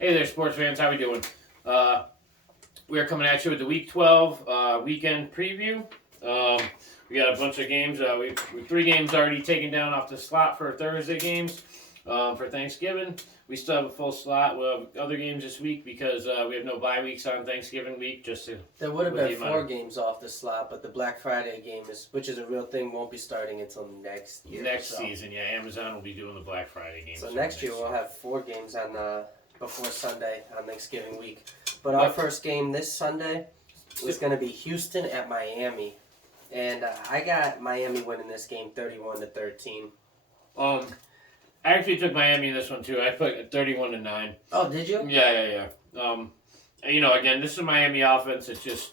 Hey there, sports fans. How we doing? We're coming at you with the Week 12 weekend preview. We got a bunch of games. We 3 games already taken down off the slot for Thursday games for Thanksgiving. We still have a full slot. We'll have other games this week because we have no bye weeks on Thanksgiving week. There would have been 4 games off the slot, but the Black Friday game, which is a real thing, won't be starting until next year. Next season, yeah. Amazon will be doing the Black Friday game. So next year we'll have 4 games on before Sunday on Thanksgiving week. But our first game this Sunday is going to be Houston at Miami, and I got Miami winning this game 31-13. I actually took Miami in this one too. I put 31-9. Oh, did you? Yeah. Again, this is Miami offense. It's just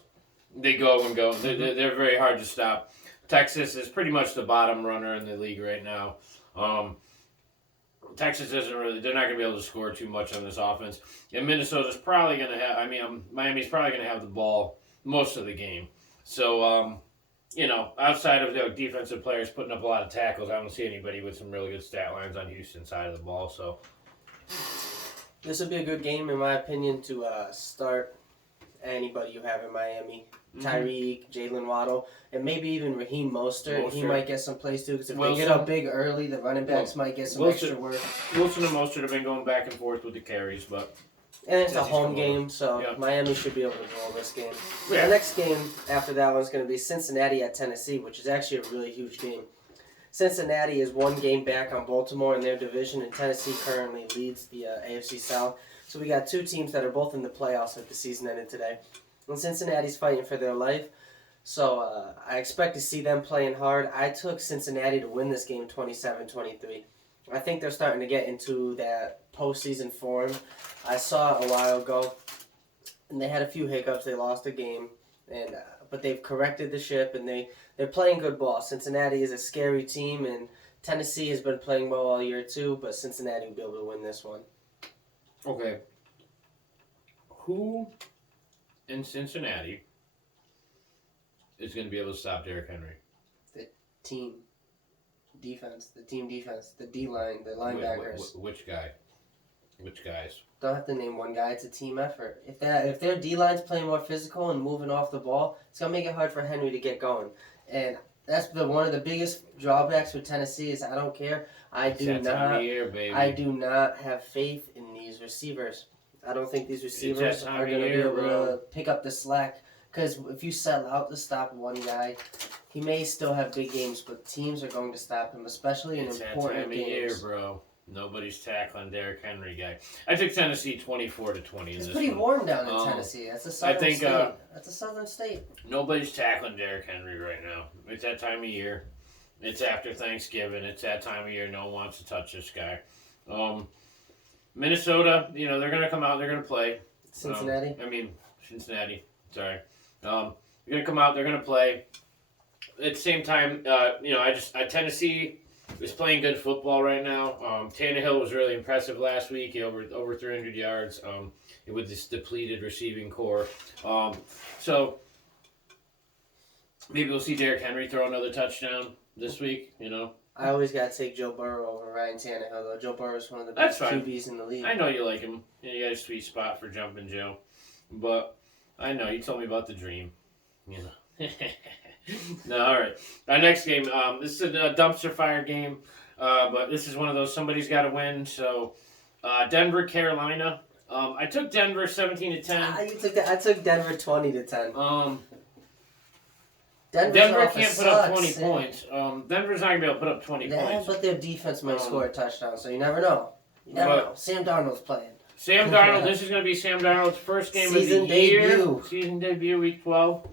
they go and go. They're very hard to stop. Texas is pretty much the bottom runner in the league right now. Texas isn't really. They're not going to be able to score too much on this offense. And Minnesota's probably going to have. Miami's probably going to have the ball most of the game. So, outside of the defensive players putting up a lot of tackles, I don't see anybody with some really good stat lines on Houston's side of the ball. So, this would be a good game, in my opinion, to start anybody you have in Miami. Tyreek, Jalen Waddle, and maybe even Raheem Mostert. He might get some plays too, because if they get up big early, the running backs might get some extra work. Wilson and Mostert have been going back and forth with the carries, but... And it's a home game, so Miami should be able to roll this game. Yeah. The next game after that one is going to be Cincinnati at Tennessee, which is actually a really huge game. Cincinnati is 1 game back on Baltimore in their division, and Tennessee currently leads the AFC South. So we got 2 teams that are both in the playoffs if the season ended today. And Cincinnati's fighting for their life, so I expect to see them playing hard. I took Cincinnati to win this game 27-23. I think they're starting to get into that postseason form. I saw it a while ago, and they had a few hiccups. They lost a game, but they've corrected the ship, and they're playing good ball. Cincinnati is a scary team, and Tennessee has been playing well all year too, but Cincinnati will be able to win this one. Okay. Who in Cincinnati is going to be able to stop Derrick Henry? The team defense, the D-line, the linebackers. Which guy? Which guys? Don't have to name one guy. It's a team effort. If their D-line's playing more physical and moving off the ball, it's going to make it hard for Henry to get going. And that's one of the biggest drawbacks with Tennessee is I don't care. I do not have faith in these receivers. I don't think these receivers are going to be able to pick up the slack. Because if you sell out to stop one guy, he may still have big games, but teams are going to stop him, especially in important games. Year, bro. Nobody's tackling Derrick Henry guy. I took Tennessee 24-20 in this one. It's pretty warm down in Tennessee. That's a southern state. That's a southern state. Nobody's tackling Derrick Henry right now. It's that time of year. It's after Thanksgiving. It's that time of year. No one wants to touch this guy. Minnesota, they're going to come out. They're going to play. Cincinnati. Cincinnati. Sorry. They're going to come out. They're going to play. At the same time, Tennessee is playing good football right now. Tannehill was really impressive last week. He over 300 yards with this depleted receiving core. So maybe we'll see Derrick Henry throw another touchdown this week. I always got to take Joe Burrow over Ryan Tannehill, though. Joe Burrow is one of the best QBs in the league. I know you like him. You got a sweet spot for Jumping Joe. But I know, you told me about the dream. No, all right. Our next game, this is a dumpster fire game, but this is one of those somebody's got to win. So, Denver, Carolina. I took Denver 17-10. You took that. I took Denver 20-10. Denver can't put up 20 points. Denver's not going to be able to put up 20 points. But their defense might score a touchdown, so you never know. Sam Darnold's playing. Sam Darnold, this is going to be Sam Darnold's first game of the year. Season debut, week 12.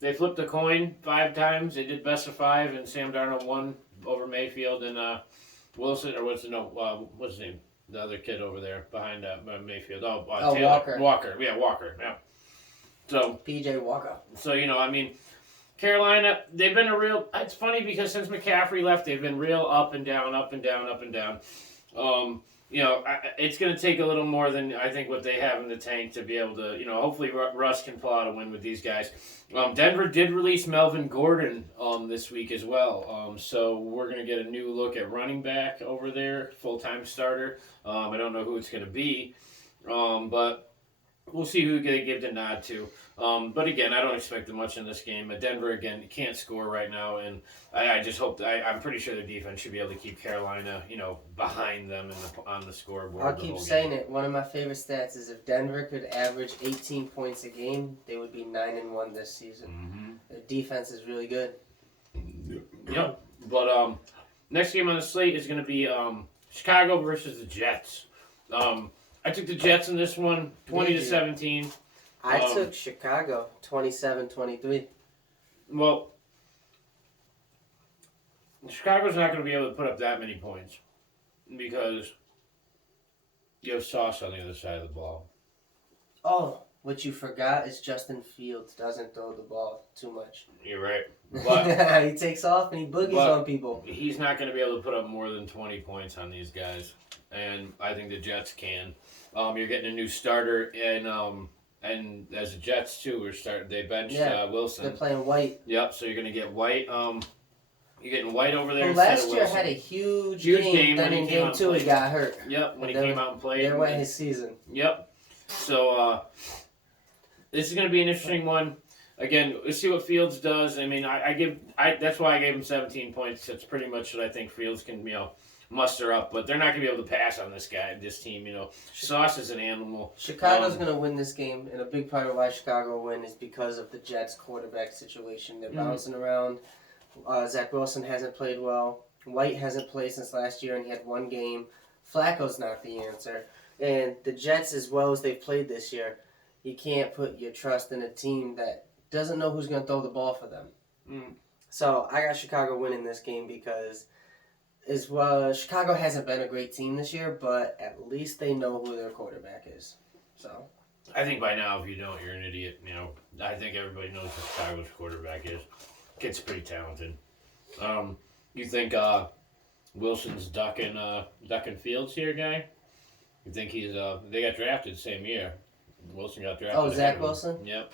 They flipped a coin 5 times. They did best of 5, and Sam Darnold won over Mayfield and Wilson, or what's his name? The other kid over there behind Mayfield. Walker. Walker. Yeah, Walker. Yeah. So P.J. Walker. So, Carolina, they've been it's funny because since McCaffrey left, they've been real up and down, up and down, up and down. it's going to take a little more than I think what they have in the tank to be able to, hopefully Russ can pull out a win with these guys. Denver did release Melvin Gordon this week as well. So we're going to get a new look at running back over there, full-time starter. I don't know who it's going to be, but we'll see who they give the nod to. But again, I don't expect much in this game. Denver, again, can't score right now, and I just hope I'm pretty sure the defense should be able to keep Carolina, behind them on the scoreboard. I'll keep saying it. One of my favorite stats is if Denver could average 18 points a game, they would be 9-1 this season. Mm-hmm. Their defense is really good. Yep. But next game on the slate is going to be Chicago versus the Jets. I took the Jets in this one, 20-17. I took Chicago, 27-23. Well, Chicago's not going to be able to put up that many points because you have Sauce on the other side of the ball. Oh, what you forgot is Justin Fields doesn't throw the ball too much. You're right. But he takes off and he boogies on people. He's not going to be able to put up more than 20 points on these guys, and I think the Jets can. You're getting a new starter, and as the Jets too, they benched Wilson. They're playing White. Yep. So you're going to get White. You're getting White over there. Well, last year had a huge game. Then in game 2 he got hurt. Yep. When he came out and played. There went his season. Yep. So this is going to be an interesting one. Again, let's see what Fields does. I mean, that's why I gave him 17 points. That's pretty much what I think Fields can, muster up. But they're not going to be able to pass on this team. Sauce is an animal. Chicago's going to win this game, and a big part of why Chicago will win is because of the Jets' quarterback situation. They're bouncing around. Zach Wilson hasn't played well. White hasn't played since last year, and he had one game. Flacco's not the answer. And the Jets, as well as they've played this year, you can't put your trust in a team that doesn't know who's going to throw the ball for them. So I got Chicago winning this game because Chicago hasn't been a great team this year, but at least they know who their quarterback is. So I think by now, if you don't, you're an idiot. I think everybody knows who Chicago's quarterback is. Kid's pretty talented. You think Wilson's ducking Fields here, guy? You think he's they got drafted the same year. Wilson got drafted. Oh, Zach Wilson? Yep.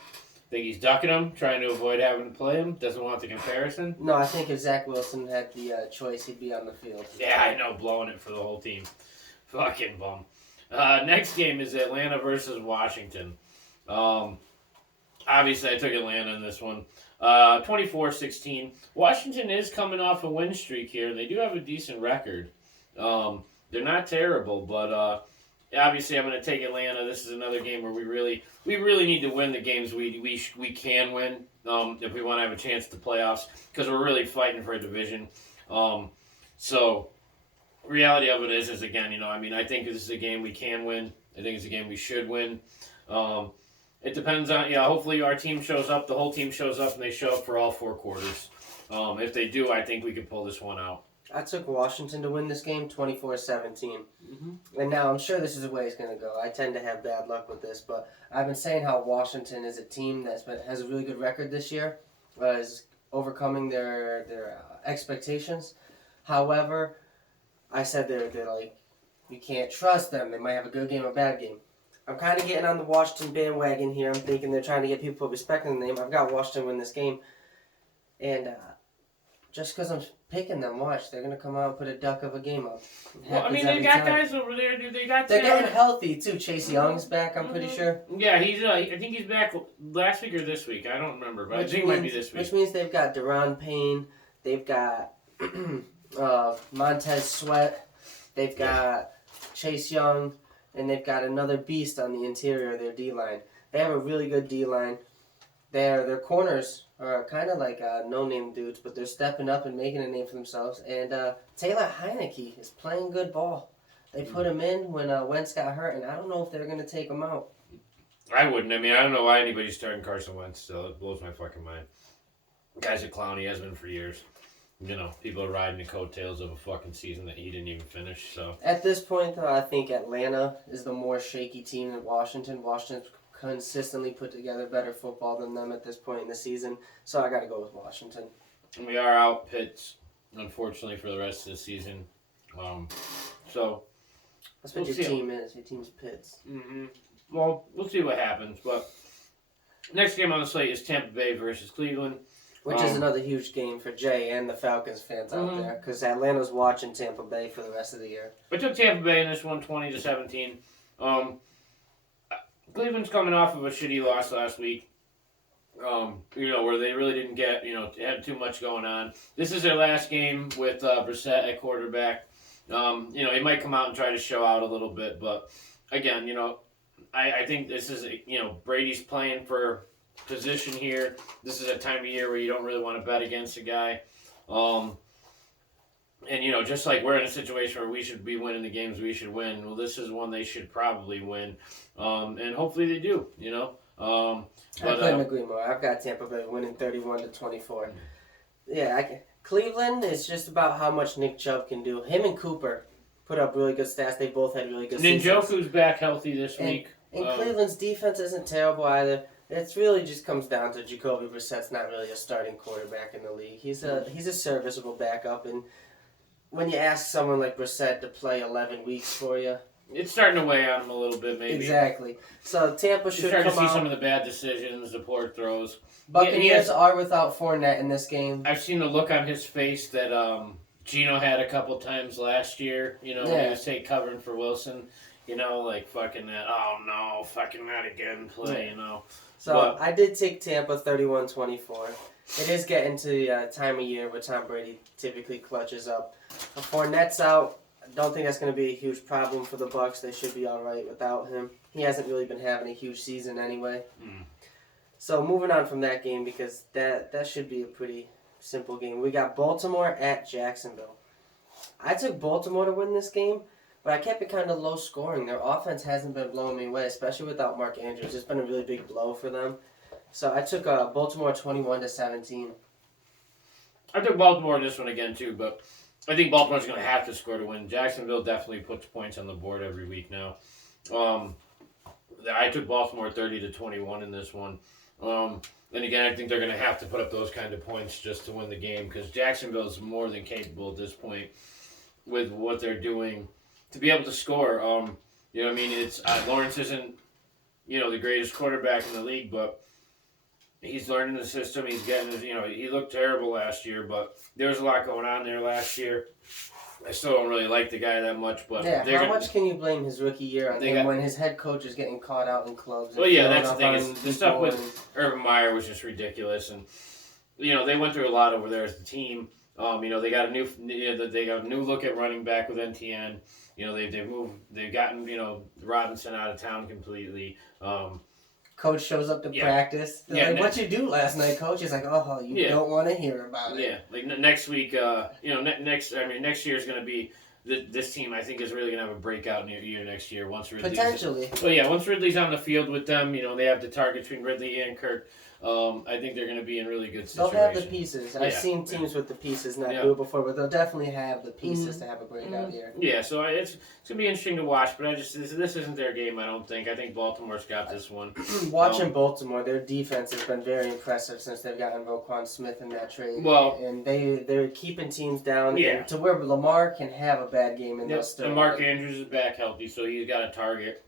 Think he's ducking him, trying to avoid having to play him? Doesn't want the comparison? No, I think if Zach Wilson had the choice, he'd be on the field. Yeah, I know, blowing it for the whole team. Fucking bum. Next game is Atlanta versus Washington. Obviously, I took Atlanta in this one. 24-16. Washington is coming off a win streak here, and they do have a decent record. They're not terrible, but obviously I'm going to take Atlanta. This is another game where we really need to win the games we can win if we want to have a chance at the playoffs because we're really fighting for a division. So reality of it is again, I think this is a game we can win. I think it's a game we should win. It depends on, hopefully our team shows up, the whole team shows up, and they show up for all 4 quarters. If they do, I think we can pull this one out. I took Washington to win this game, 24-17. And now I'm sure this is the way it's going to go. I tend to have bad luck with this, but I've been saying how Washington is a team that has a really good record this year, is overcoming their expectations. However, I said they're like, you can't trust them. They might have a good game or a bad game. I'm kind of getting on the Washington bandwagon here. I'm thinking they're trying to get people respecting the name. I've got Washington win this game. And just because I'm picking them, watch, they're going to come out and put a duck of a game up. Well, they got guys over there, dude. They're getting healthy, too. Chase Young's back, I'm pretty sure. Yeah, he's. I think he's back last week or this week. I don't remember, but I think it might be this week. Which means they've got Deron Payne. They've got Montez Sweat. They've got Chase Young. And they've got another beast on the interior of their D-line. They have a really good D-line. Their corners are kind of like no-name dudes, but they're stepping up and making a name for themselves. And Taylor Heineke is playing good ball. They put him in when Wentz got hurt, and I don't know if they're going to take him out. I wouldn't. I don't know why anybody's starting Carson Wentz still. It blows my fucking mind. The guy's a clown. He has been for years. People are riding the coattails of a fucking season that he didn't even finish. So at this point, though, I think Atlanta is the more shaky team than Washington. Washington's consistently put together better football than them at this point in the season. So I got to go with Washington. And we are out Pitts, unfortunately, for the rest of the season. So That's what your team is. Your team's Pitts. Mm-hmm. Well, we'll see what happens. But next game on the slate is Tampa Bay versus Cleveland. Which is another huge game for Jay and the Falcons fans out there, because Atlanta's watching Tampa Bay for the rest of the year. I took Tampa Bay in this one, 20-17. Cleveland's coming off of a shitty loss last week. Where they really didn't get, had too much going on. This is their last game with Brissett at quarterback. He might come out and try to show out a little bit, but again, I think this is, Brady's playing for position here. This is a time of year where you don't really want to bet against a guy. Just like we're in a situation where we should be winning the games we should win, well, this is one they should probably win. And hopefully they do, I couldn't agree more. I've got Tampa Bay winning 31-24. Yeah, Cleveland is just about how much Nick Chubb can do. Him and Cooper put up really good stats. They both had really good seasons. Njoku's back healthy this week. And Cleveland's defense isn't terrible either. It really just comes down to Jacoby Brissett's not really a starting quarterback in the league. He's a serviceable backup, and when you ask someone like Brissett to play 11 weeks for you, it's starting to weigh on him a little bit, maybe. Exactly. So Tampa should come out. You're starting to see some of the bad decisions, the poor throws. Buccaneers are without Fournette in this game. I've seen the look on his face that Gino had a couple times last year. When he was covering for Wilson. Like fucking that. Oh no, fucking that again play. So I did take Tampa 31-24. It is getting to the time of year where Tom Brady typically clutches up. Fournette's out. I don't think that's going to be a huge problem for the Bucs. They should be all right without him. He hasn't really been having a huge season anyway. So moving on from that game, because that should be a pretty simple game. We got Baltimore at Jacksonville. I took Baltimore to win this game, but I kept it kind of low scoring. Their offense hasn't been blowing me away, especially without Mark Andrews. It's been a really big blow for them. So I took Baltimore 21-17. I took Baltimore in this one again too, but I think Baltimore's going to have to score to win. Jacksonville definitely puts points on the board every week now. I took Baltimore 30-21 in this one. And again, I think they're going to have to put up those kind of points just to win the game, because Jacksonville's more than capable at this point with what they're doing to be able to score. It's Lawrence isn't the greatest quarterback in the league, but he's learning the system. He's getting his, he looked terrible last year, but there was a lot going on there last year. I still don't really like the guy that much, but how much can you blame his rookie year on him when his head coach is getting caught out in clubs? Well, yeah, that's the thing. The stuff with Urban Meyer was just ridiculous, and they went through a lot over there as a team. They got a new look at running back with NTN. They've gotten Robinson out of town completely. Coach shows up to practice. They're like, what'd you do last night, coach? He's like, oh, you don't want to hear about it. Yeah, like next week, next year is going to be, this team I think is really going to have a breakout year next year once Ridley's... Potentially. Well, yeah, once Ridley's on the field with them, they have the target between Ridley and Kirk. I think they're going to be in really good situation. They'll have the pieces. I've seen teams with the pieces not do it before, but they'll definitely have the pieces to have a breakout year. Yeah, so it's going to be interesting to watch, but this isn't their game, I don't think. I think Baltimore's got this one. Watching Baltimore, their defense has been very impressive since they've gotten Roquan Smith in that trade. Well, and they're keeping teams down to where Lamar can have a bad game and they'll still and Mark Andrews is back healthy, so he's got a target,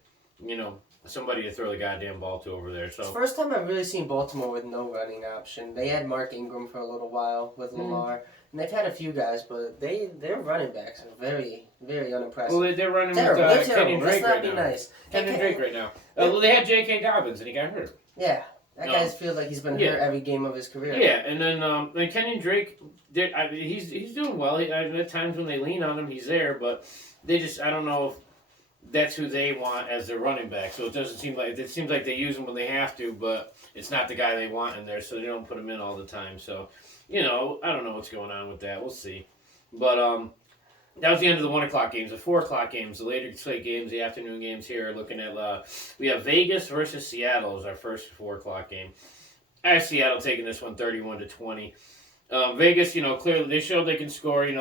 somebody to throw the goddamn ball to over there. So it's the first time I've really seen Baltimore with no running option. They had Mark Ingram for a little while with Lamar, and they've had a few guys, but their running backs are very, very unimpressive. Well, they're running with Kenyon Drake right now. Nice. Kenyon Drake right now. They had J.K. Dobbins, and he got hurt. Yeah. That guy feels like he's been hurt every game of his career. Yeah, and then Kenyon Drake, he's doing well. At times when they lean on him, he's there, but I don't know if that's who they want as their running back. So it seems like they use him when they have to, but it's not the guy they want in there, so they don't put him in all the time. So, I don't know what's going on with that. We'll see. But that was the end of the 1 o'clock games. The 4 o'clock games, the later slate games, the afternoon games here are looking at, we have Vegas versus Seattle as our first 4 o'clock game. I have Seattle taking this one 31-20. Vegas, clearly they showed they can score. They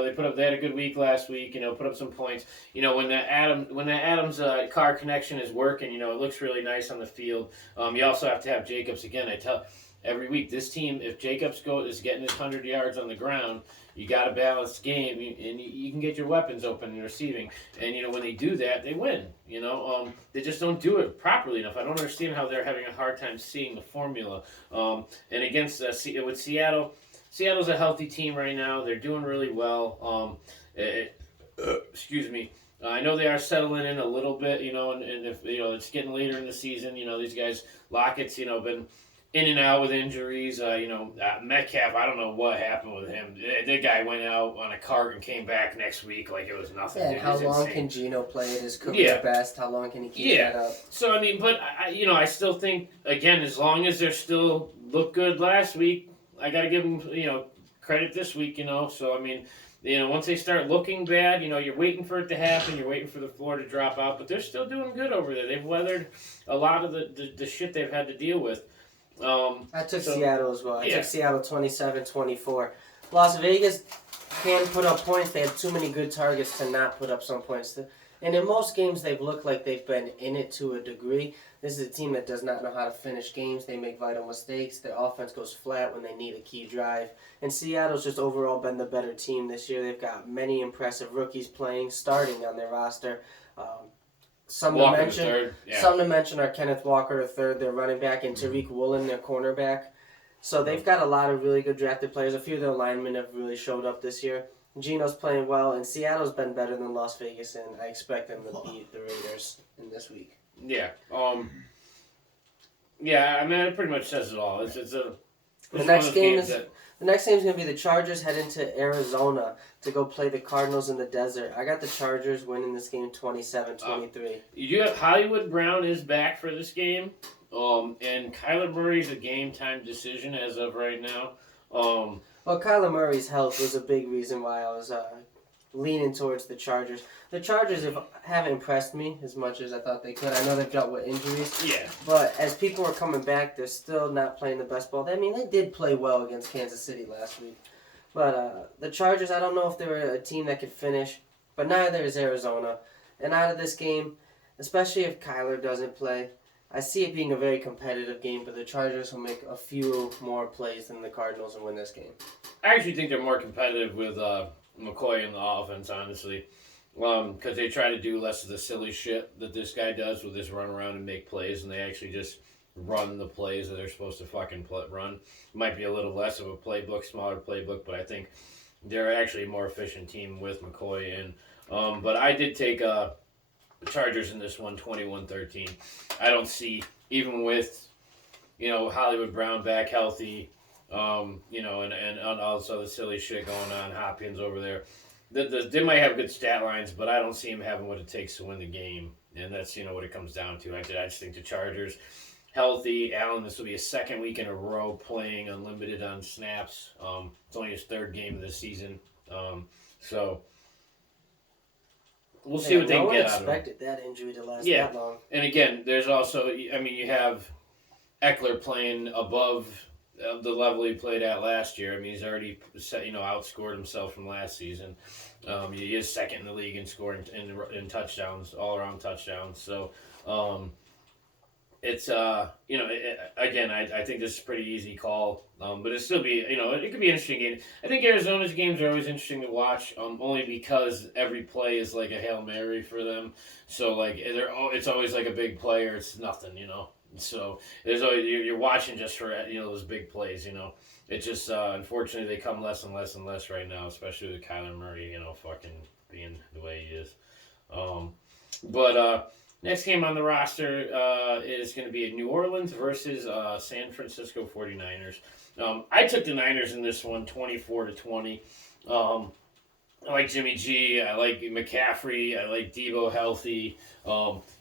had a good week last week. Put up some points. When that Adams Carr connection is working, it looks really nice on the field. You also have to have Jacobs again. every week. This team, if Jacobs is getting his 100 yards on the ground, you got a balanced game, and you can get your weapons open and receiving. And when they do that, they win. They just don't do it properly enough. I don't understand how they're having a hard time seeing the formula. And against with Seattle, Seattle's a healthy team right now. They're doing really well. Excuse me. I know they are settling in a little bit, and if it's getting later in the season, these guys, Lockett's, been in and out with injuries. Metcalf, I don't know what happened with him. The guy went out on a cart and came back next week like it was nothing. Yeah, and how long can Geno play at his career best? How long can he keep that up? So, but I still think, again, as long as they're still look good last week, I got to give them, credit this week, So, once they start looking bad, you're waiting for it to happen. You're waiting for the floor to drop out, but they're still doing good over there. They've weathered a lot of the shit they've had to deal with. I took Seattle as well. I took Seattle 27-24. Las Vegas can put up points. They have too many good targets to not put up some points. And in most games, they've looked like they've been in it to a degree. This is a team that does not know how to finish games. They make vital mistakes. Their offense goes flat when they need a key drive. And Seattle's just overall been the better team this year. They've got many impressive rookies starting on their roster. Some to mention are Kenneth Walker III, their running back, and Tariq Woolen, their cornerback. So they've got a lot of really good drafted players. A few of their linemen have really showed up this year. Geno's playing well, and Seattle's been better than Las Vegas, and I expect them to beat the Raiders in this week. Yeah. It pretty much says it all. The next game is going to be the Chargers head into Arizona to go play the Cardinals in the desert. I got the Chargers winning this game 27-23. You have Hollywood Brown is back for this game, and Kyler Murray's a game time decision as of right now. Well, Kyler Murray's health was a big reason why I was leaning towards the Chargers. The Chargers haven't impressed me as much as I thought they could. I know they've dealt with injuries. Yeah. But as people are coming back, they're still not playing the best ball. They did play well against Kansas City last week. But the Chargers, I don't know if they were a team that could finish, but neither is Arizona. And out of this game, especially if Kyler doesn't play, I see it being a very competitive game, but the Chargers will make a few more plays than the Cardinals and win this game. I actually think they're more competitive with McCoy in the offense, honestly, because they try to do less of the silly shit that this guy does with this run around and make plays, and they actually just run the plays that they're supposed to fucking run. It might be a little less of a playbook, smaller playbook, but I think they're actually a more efficient team with McCoy in. But I did take the Chargers in this one, 21-13. I don't see, even with, Hollywood Brown back healthy, and also the silly shit going on, Hopkins over there. They might have good stat lines, but I don't see him having what it takes to win the game, and that's what it comes down to. I just think the Chargers healthy. Allen, this will be his second week in a row playing unlimited on snaps. It's only his third game of the season, so we'll see what they can get out of him. No one expected that injury to last that long. And again, there's also, you have Eckler playing above the level he played at last year. He's already outscored himself from last season. He is second in the league in scoring in touchdowns, all around touchdowns. So it's again, I think this is a pretty easy call. But it'll still be, it could be an interesting game. I think Arizona's games are always interesting to watch, only because every play is like a Hail Mary for them. So it's always like a big play or it's nothing, So there's always, you're watching just for those big plays. It just unfortunately they come less and less and less right now, especially with Kyler Murray. Fucking being the way he is. But next game on the roster is going to be New Orleans versus San Francisco 49ers. I took the Niners in this one, 24-20. I like Jimmy G. I like McCaffrey. I like Debo healthy.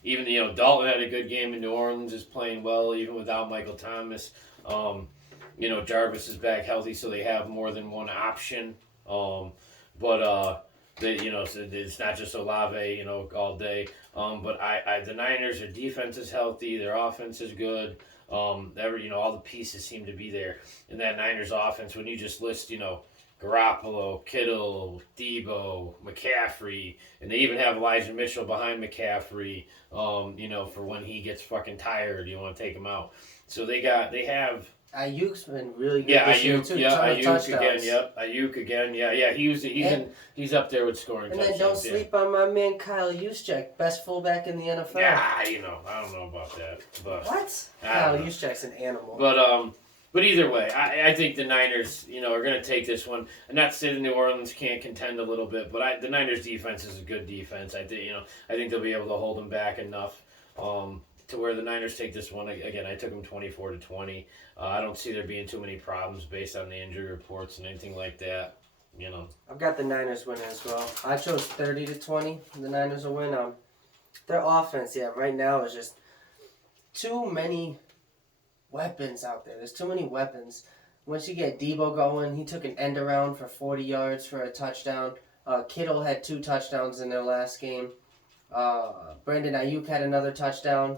Even Dalton had a good game in New Orleans, is playing well even without Michael Thomas. Jarvis is back healthy, so they have more than one option. So it's not just Olave, all day. But the Niners, their defense is healthy, their offense is good. All the pieces seem to be there. And that Niners offense, when you just list, Garoppolo, Kittle, Debo, McCaffrey, and they even have Elijah Mitchell behind McCaffrey, for when he gets fucking tired, you want to take him out. So they have Ayuk's been really good Yeah, this year, Ayuk. too. Yeah, Ton of Ayuk touchdowns. again. Yep, Ayuk again. Yeah. He's up there with scoring. And then don't sleep on my man Kyle Juszczyk, best fullback in the NFL. Yeah, I don't know about that, but what? Kyle Juszczyk's an animal. But either way, I think the Niners, are going to take this one. And not to say the New Orleans can't contend a little bit, but the Niners defense is a good defense. I think they'll be able to hold them back enough to where the Niners take this one. Again, I took them 24-20. I don't see there being too many problems based on the injury reports and anything like that. I've got the Niners winning as well. I chose 30-20. The Niners will win. Their offense, right now is just too many weapons out there. There's too many weapons. Once you get Debo going, he took an end around for 40 yards for a touchdown. Kittle had 2 touchdowns in their last game. Brandon Ayuk had another touchdown.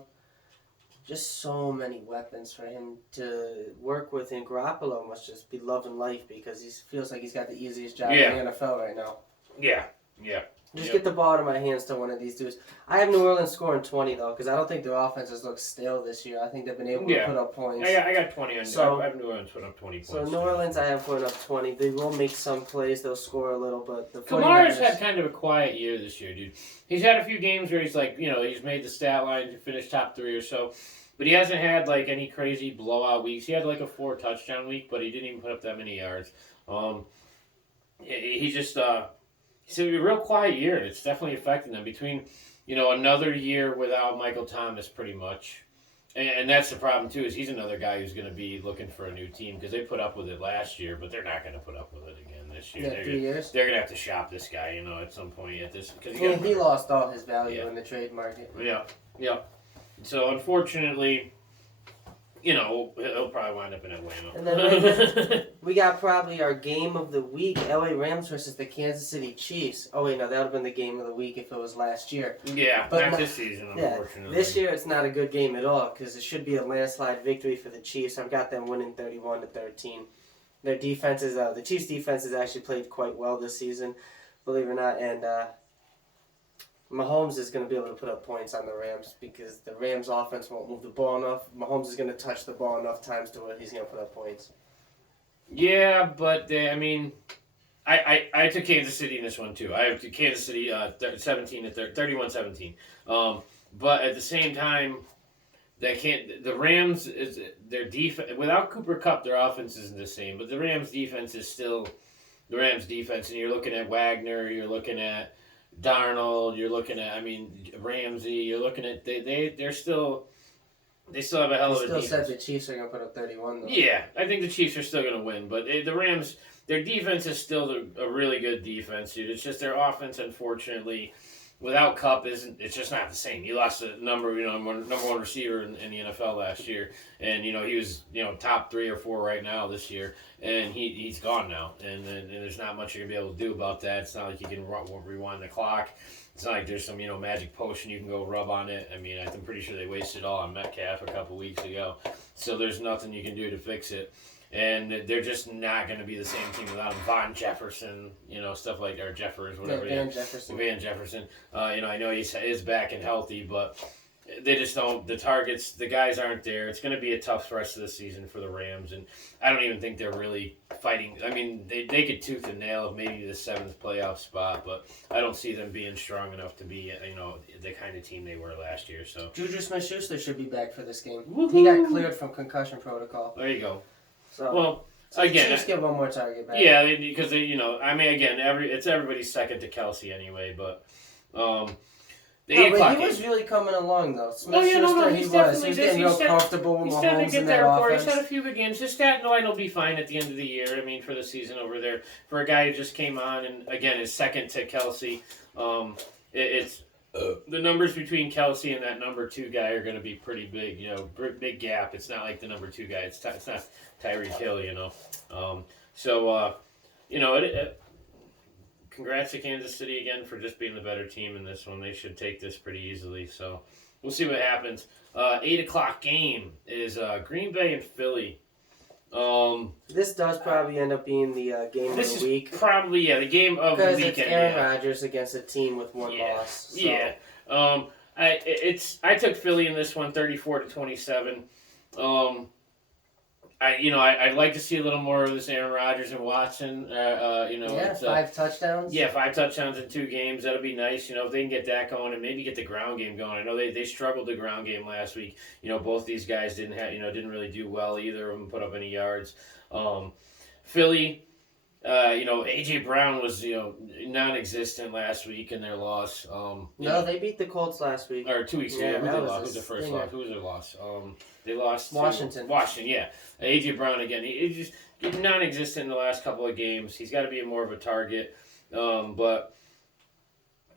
Just so many weapons for him to work with, and Garoppolo must just be loving life because he feels like he's got the easiest job in the NFL right now. Yeah. Just get the ball out of my hands to one of these dudes. I have New Orleans scoring 20, though, because I don't think their offenses look stale this year. I think they've been able to put up points. I got 20 on. So I have New Orleans putting up 20 points. So New Orleans, I have putting up 20. They will make some plays. They'll score a little, but the Kamara's had kind of a quiet year this year, dude. He's had a few games where he's like, he's made the stat line to finish top 3 or so. But he hasn't had, like, any crazy blowout weeks. He had, like, a 4-touchdown week, but he didn't even put up that many yards. He just... It's a real quiet year, and it's definitely affecting them. Between, another year without Michael Thomas, pretty much, and that's the problem too. Is he's another guy who's going to be looking for a new team because they put up with it last year, but they're not going to put up with it again this year. Yeah, 3 years. They're going to have to shop this guy, at some point at this because he lost all his value in the trade market. Yeah. So unfortunately. He'll probably wind up in Atlanta. And then we got probably our game of the week, LA Rams versus the Kansas City Chiefs. Oh, wait, no, that would have been the game of the week if it was last year. Yeah, but not this season, unfortunately. This year it's not a good game at all because it should be a landslide victory for the Chiefs. I've got them winning 31-13. Their defense is, the Chiefs' defense has actually played quite well this season, believe it or not, and Mahomes is going to be able to put up points on the Rams because the Rams' offense won't move the ball enough. Mahomes is going to touch the ball enough times to where he's going to put up points. Yeah, but I took Kansas City in this one too. I have Kansas City 31-17. But at the same time, they can't. The Rams is their defense without Cooper Kupp. Their offense isn't the same, but the Rams' defense is still the Rams' defense. And you're looking at Wagner. You're looking at Darnold, you're looking at, Ramsey, you're looking at, they still have a hell of a defense. Still said the Chiefs are going to put up 31, though. Yeah, I think the Chiefs are still going to win, but the Rams, their defense is still a really good defense, dude. It's just their offense, unfortunately, without Kupp, it's just not the same. He lost the number one receiver in the NFL last year, and, he was, top 3 or 4 right now this year. And he's gone now, and there's not much you're going to be able to do about that. It's not like you can rewind the clock. It's not like there's some, magic potion you can go rub on it. I'm pretty sure they wasted it all on Metcalf a couple weeks ago. So there's nothing you can do to fix it. And they're just not going to be the same team without him. Von Jefferson, stuff like, or Jeffers, whatever. Van Jefferson. Van Jefferson. I know he's back and healthy, but they just don't, the targets, the guys aren't there. It's going to be a tough rest of the season for the Rams, and I don't even think they're really fighting. They could tooth and nail maybe the 7th playoff spot, but I don't see them being strong enough to be, the kind of team they were last year. So Juju Smith-Schuster should be back for this game. Woo-hoo! He got cleared from concussion protocol. There you go. So again, Chiefs get one more target back. Yeah, because it's everybody's second to Kelsey anyway, but He was really coming along, though. Smith-Schuster, he was getting real comfortable with Mahomes in that offense. He's had a few good games. His stat line will be fine at the end of the year. For the season over there. For a guy who just came on and, again, is second to Kelsey, it's the numbers between Kelsey and that number 2 guy are going to be pretty big, big gap. It's not like the number 2 guy. It's not Tyreek Hill, congrats to Kansas City again for just being the better team in this one. They should take this pretty easily. So we'll see what happens. 8:00 game is Green Bay and Philly. This does probably end up being the game of the week. This is probably the game of the weekend. Because it's Aaron Rodgers against a team with one loss. So. Yeah. I took Philly in this one, 34-27. I'd like to see a little more of this Aaron Rodgers and Watson. Yeah, 5 touchdowns. Yeah, 5 touchdowns in 2 games. That'll be nice. If they can get that going and maybe get the ground game going. I know they struggled the ground game last week. Both these guys didn't really do well. Either of them put up any yards. Philly. AJ Brown was non-existent last week in their loss. No, they beat the Colts last week. Or 2 weeks ago. Yeah, Who they lost? was Who's the first stinger. loss? Who was their loss? They lost Washington. Washington, yeah. AJ Brown again. He's just non-existent in the last couple of games. He's got to be more of a target. But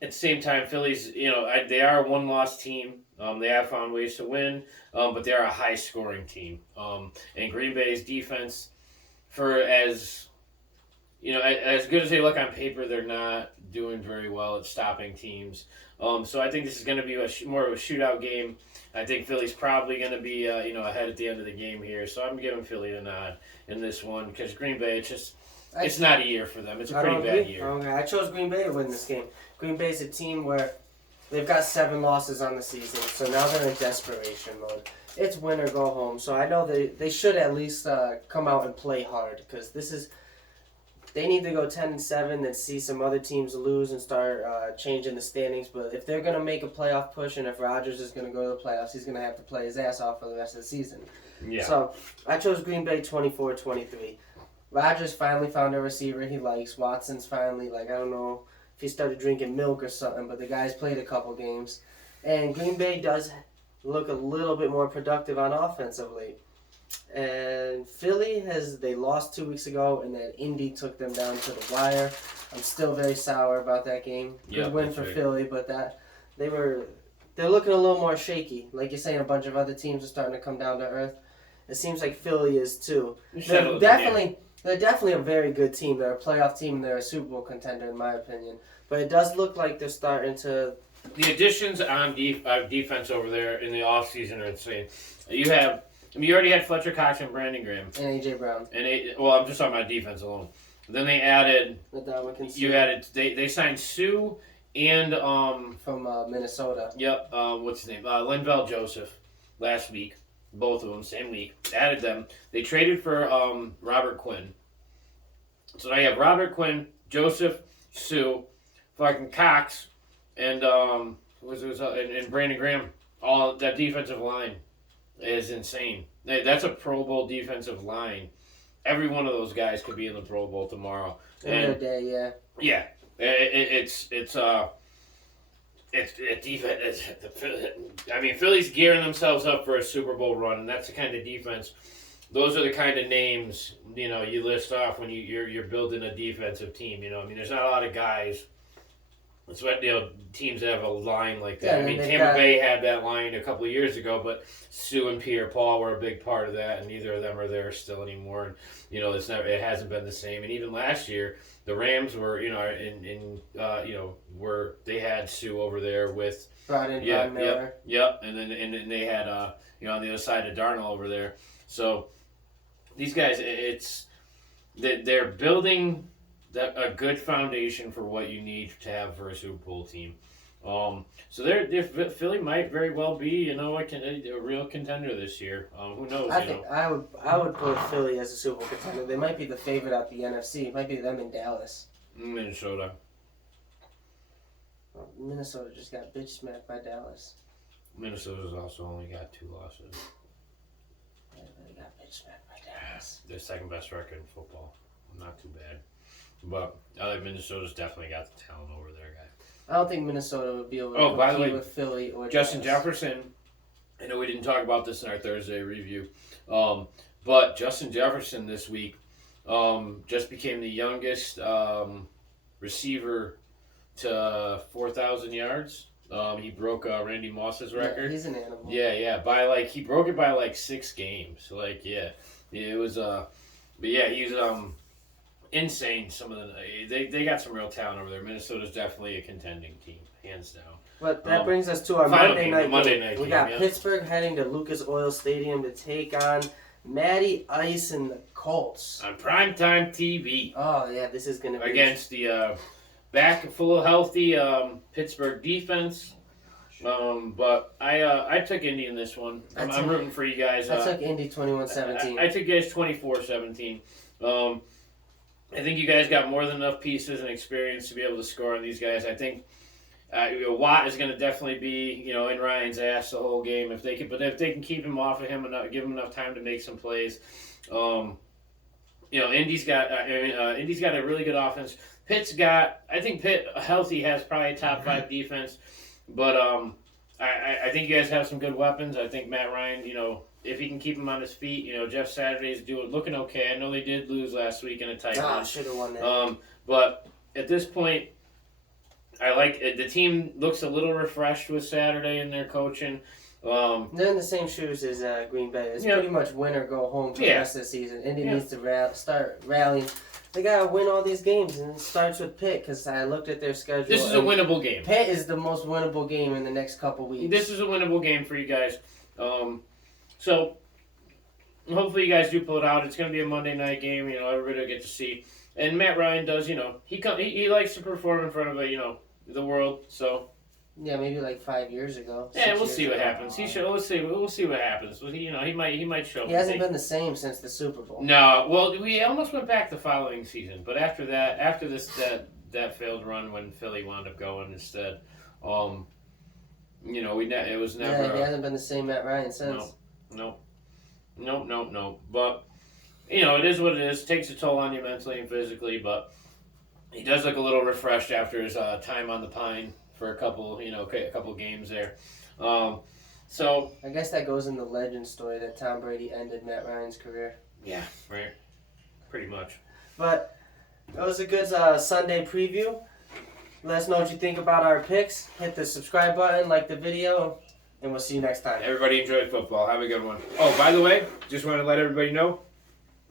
at the same time, Philly's they are a one-loss team. They have found ways to win, but they are a high-scoring team. And Green Bay's defense, for as good as they look on paper, they're not doing very well at stopping teams. So I think this is going to be more of a shootout game. I think Philly's probably going to be ahead at the end of the game here. So I'm giving Philly a nod in this one because Green Bay, it's not a year for them. It's a pretty bad year. Okay. I chose Green Bay to win this game. Green Bay's a team where they've got 7 losses on the season, so now they're in desperation mode. It's win or go home. So I know they should at least come out and play hard because they need to go 10-7, then see some other teams lose and start changing the standings. But if they're going to make a playoff push, and if Rodgers is going to go to the playoffs, he's going to have to play his ass off for the rest of the season. Yeah. So I chose Green Bay 24-23. Rodgers finally found a receiver he likes. Watson's finally, I don't know if he started drinking milk or something, but the guy's played a couple games. And Green Bay does look a little bit more productive on offense of late. And Philly they lost 2 weeks ago, and then Indy took them down to the wire. I'm still very sour about that game. Good win for Philly, but they're looking a little more shaky. Like you're saying, a bunch of other teams are starting to come down to earth. It seems like Philly is too. They're definitely a very good team. They're a playoff team. They're a Super Bowl contender, in my opinion. But it does look like they're starting to. The additions on defense over there in the offseason are insane. You already had Fletcher Cox and Brandon Graham. And A.J. Brown. I'm just talking about defense alone. Then they added. They signed Sue and from Minnesota. Yep. What's his name? Linval Joseph last week. Both of them same week. Added them. They traded for Robert Quinn. So now you have Robert Quinn, Joseph, Sue, fucking Cox, and and Brandon Graham. All that defensive line is insane. That's a Pro Bowl defensive line. Every one of those guys could be in the Pro Bowl tomorrow. In their day, yeah. Yeah, it's defense. I mean, Philly's gearing themselves up for a Super Bowl run, and that's the kind of defense. Those are the kind of names you list off when you're building a defensive team. There's not a lot of guys. That's what teams that have a line like that. Yeah, Tampa Bay had that line a couple of years ago, but Sue and Pierre-Paul were a big part of that, and neither of them are there still anymore. And it hasn't been the same. And even last year, the Rams were they had Sue over there with Von Miller. Yep, and then they had on the other side of Darnold over there. So these guys, they're building a good foundation for what you need to have for a Super Bowl team. So Philly might very well be a real contender this year. Who knows? I would put Philly as a Super Bowl contender. They might be the favorite out the NFC. It might be them in Dallas. Minnesota. Well, Minnesota just got bitch smacked by Dallas. Minnesota's also only got 2 losses. Yeah, they got bitch smacked by Dallas. Their second best record in football. Not too bad. But Minnesota's definitely got the talent over there, guy. I don't think Minnesota would be able to compete with Philly or Justin Dallas. Jefferson. I know we didn't talk about this in our Thursday review, but Justin Jefferson this week just became the youngest receiver to 4,000 yards. He broke Randy Moss's record. Yeah, he's an animal. Yeah. He broke it by 6 games. It was but yeah, he's insane. Some of they got some real talent over there. Minnesota's definitely a contending team, hands down. But that brings us to our Monday night game. We got Pittsburgh heading to Lucas Oil Stadium to take on Matty Ice and the Colts on primetime TV. Oh yeah, this is gonna be against the back full of healthy Pittsburgh defense But I took Indy in this one. I'm rooting for you guys. I took Indy 21-17. I took you guys 24-17. I think you guys got more than enough pieces and experience to be able to score on these guys. I think Watt is going to definitely be in Ryan's ass the whole game if they can keep him off of him and give him enough time to make some plays. Indy's got a really good offense. I think Pitt healthy has probably a top 5 defense, but I think you guys have some good weapons. I think Matt Ryan, if he can keep him on his feet, Jeff Saturday's looking okay. I know they did lose last week in a tight one. Should have won that. But at this point, I like it. The team looks a little refreshed with Saturday in their coaching. They're in the same shoes as Green Bay. It's pretty much win or go home for the rest of the season. Indy needs to start rallying. They gotta win all these games, and it starts with Pitt because I looked at their schedule. This is a winnable game. Pitt is the most winnable game in the next couple weeks. This is a winnable game for you guys. So hopefully you guys do pull it out. It's going to be a Monday night game. Everybody will get to see. And Matt Ryan does. He likes to perform in front of the world. So. Yeah, maybe like 5 years ago. Yeah, we'll see what happens. We'll see what happens. He might show. He hasn't been the same since the Super Bowl. No, well, we almost went back the following season, but after that failed run when Philly wound up going instead, it was never. Yeah, he hasn't been the same Matt Ryan since. No. But it is what it is. It takes a toll on you mentally and physically, but he does look a little refreshed after his time on the Pine for a couple games there. So I guess that goes in the legend story that Tom Brady ended Matt Ryan's career. Yeah, right. Pretty much. But it was a good Sunday preview. Let us know what you think about our picks. Hit the subscribe button, like the video, and we'll see you next time. Everybody enjoy football. Have a good one. Oh, by the way, just want to let everybody know,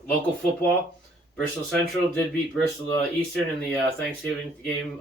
local football, Bristol Central did beat Bristol Eastern in the Thanksgiving game,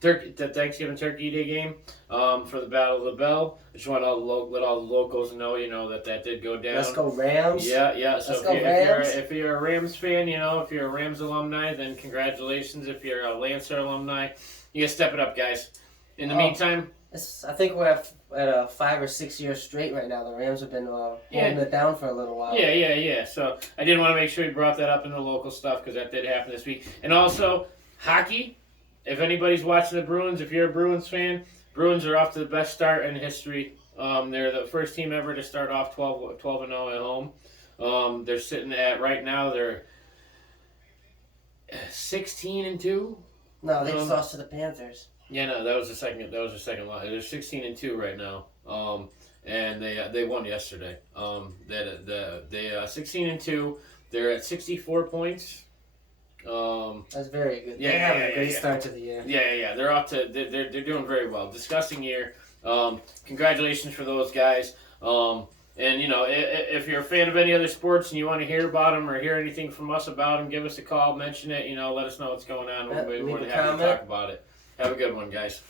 the Thanksgiving Turkey Day game for the Battle of the Bell. I just want to let all the locals know, that did go down. Let's go Rams. Yeah. So if you're a Rams fan, if you're a Rams alumni, then congratulations. If you're a Lancer alumni, you gotta step it up, guys. In the meantime, I think we're at a 5 or 6 years straight right now. The Rams have been holding it down for a little while. Yeah. So I did want to make sure we brought that up in the local stuff because that did happen this week. And also hockey. If anybody's watching the Bruins, if you're a Bruins fan, Bruins are off to the best start in history. They're the first team ever to start off 12-0 at home. They're sitting at, right now, they're 16-2. No, they just lost to the Panthers. Yeah, no, that was the second line. They're 16-2 right now. And they won yesterday. They 16-2. They're at 64 points. That's very good. They have a great start to the year. Yeah. They're off to. They're doing very well. Disgusting year. Congratulations for those guys. And if you're a fan of any other sports and you want to hear about them or hear anything from us about them, give us a call, mention it. Let us know what's going on. We'll be more than happy to talk about it. Have a good one, guys.